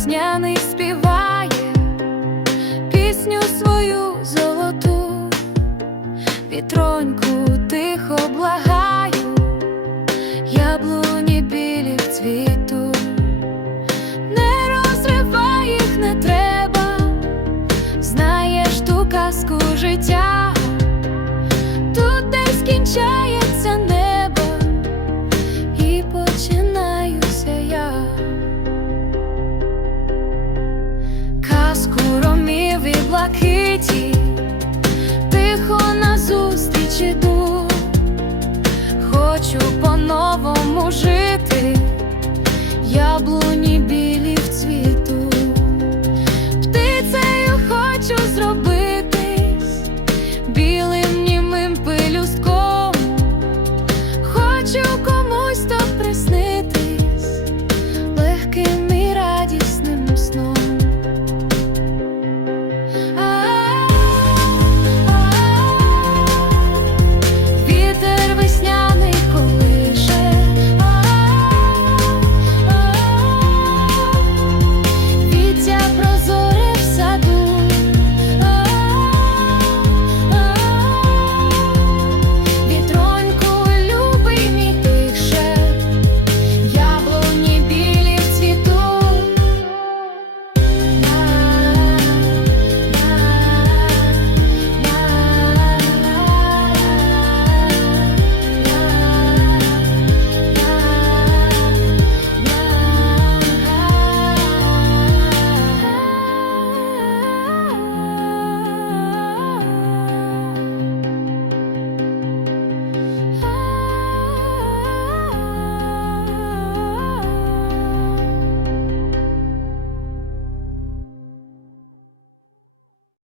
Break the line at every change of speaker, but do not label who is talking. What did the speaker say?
весняний співає пісню свою золоту, вітроньку тихо благаю, яблуні білі в цвіту, не розривай їх не треба, знаєш ту казку життя, тут десь кінчається блакиті, тихо назустріч іду,